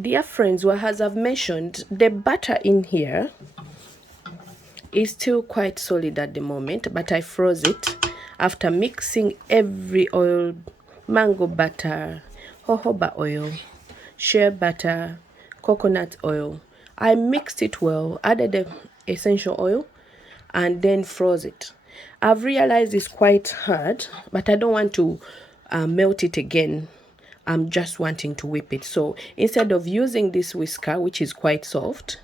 Dear friends, well, as I've mentioned, the butter in here is still quite solid at the moment, but I froze it after mixing every oil, mango butter, jojoba oil, shea butter, coconut oil. I mixed it well, added the essential oil, and then froze it. I've realized it's quite hard, but I don't want to melt it again. I'm just wanting to whip it. So instead of using this whisker, which is quite soft,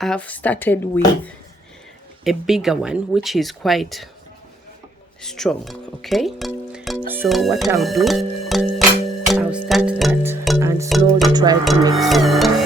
I've started with a bigger one, which is quite strong. Okay, so what I'll do, I'll start that and slowly try to mix it.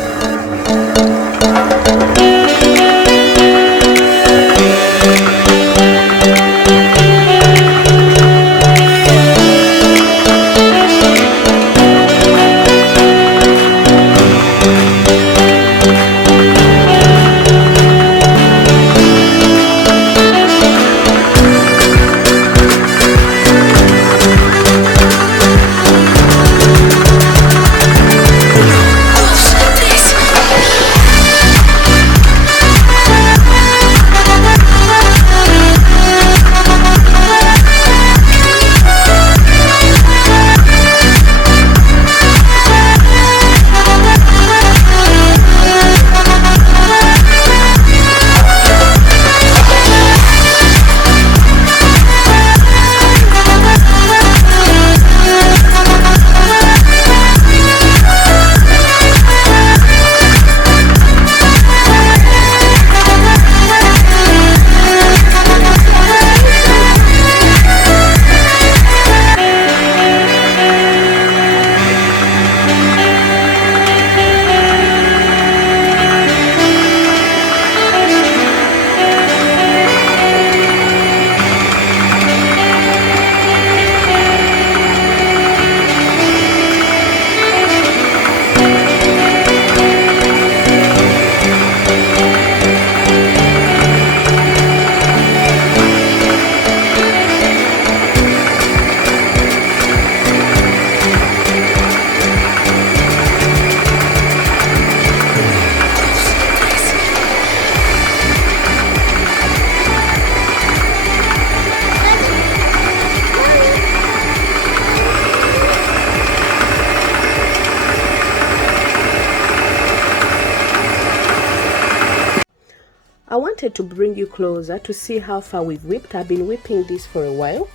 I wanted to bring you closer to see how far we've whipped. I've been whipping this for a while.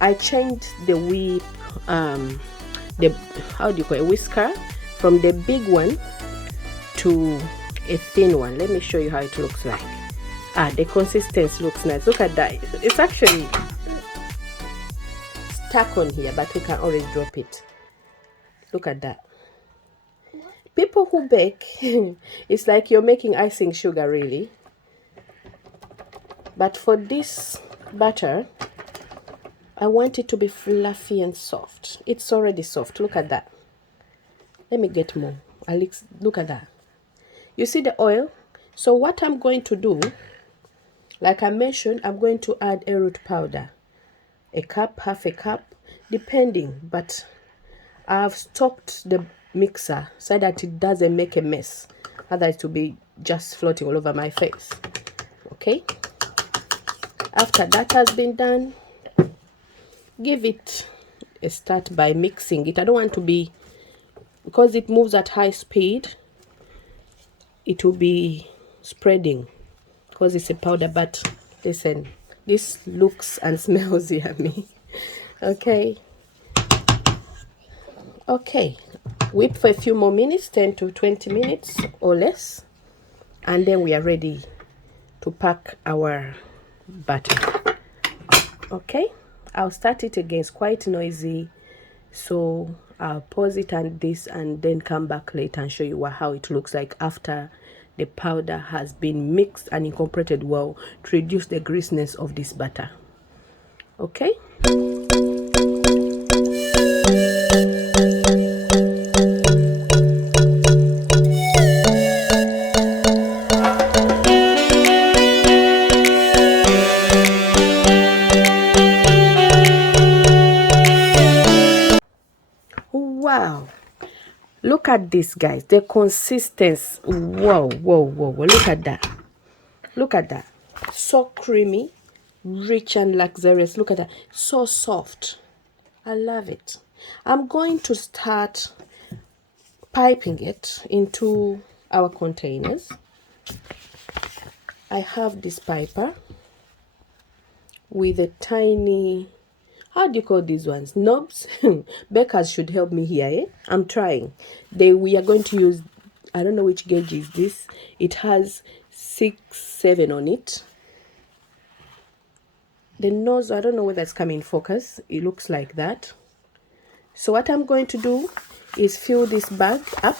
I changed the whip, whisker from the big one to a thin one. Let me show you how it looks like. The consistency looks nice. Look at that. It's actually stuck on here, but we can always drop it. Look at that. People who bake, it's like you're making icing sugar, really. But for this butter, I want it to be fluffy and soft. It's already soft. Look at that. Let me get more. Alex, look at that. You see the oil? So what I'm going to do, like I mentioned, I'm going to add arrowroot powder. A cup, half a cup, depending. But I've stopped the mixer so that it doesn't make a mess, otherwise it will be just floating all over my face. Okay, after that has been done, give it a start by mixing it. I don't want to be, because it moves at high speed, it will be spreading because it's a powder. But listen, this looks and smells yummy. Okay, whip for a few more minutes, 10 to 20 minutes or less, and then we are ready to pack our butter. Okay, I'll start it again. It's quite noisy, so I'll pause it and this, and then come back later and show you how it looks like after the powder has been mixed and incorporated well to reduce the greasiness of this butter. Okay. Wow, Look at this, guys. The consistency. Whoa, whoa, whoa, whoa. Look at that. Look at that. So creamy, rich and luxurious. Look at that. So soft. I love it. I'm going to start piping it into our containers. I have this piper with a tiny, how do you call these ones? Knobs? Bakers should help me here, eh? I'm trying. We are going to use, I don't know which gauge is this. It has 6, 7 on it. The nose, I don't know whether it's coming in focus. It looks like that. So what I'm going to do is fill this bag up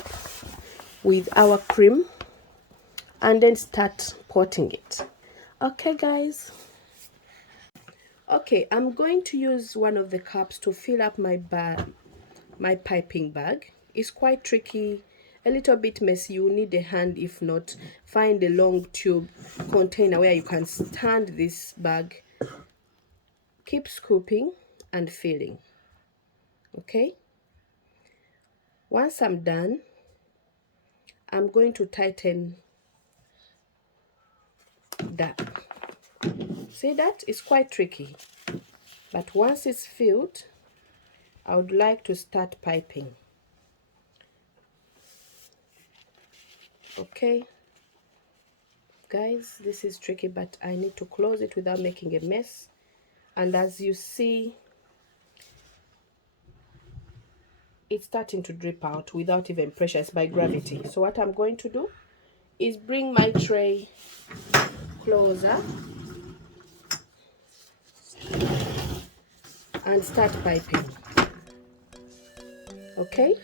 with our cream and then start potting it. Okay, guys. Okay, I'm going to use one of the cups to fill up my piping bag. It's quite tricky, a little bit messy. You need a hand. If not, find a long tube container where you can stand this bag. Keep scooping and filling. Okay, once I'm done, I'm going to tighten that. See that? It's quite tricky, but once it's filled, I would like to start piping. Okay, guys, this is tricky, but I need to close it without making a mess. And as you see, it's starting to drip out without even pressure. It's by gravity. So what I'm going to do is bring my tray closer and start piping. Okay,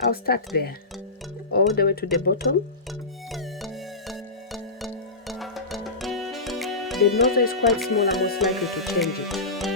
I'll start there all the way to the bottom. The nozzle is quite small. I'm most likely to change it.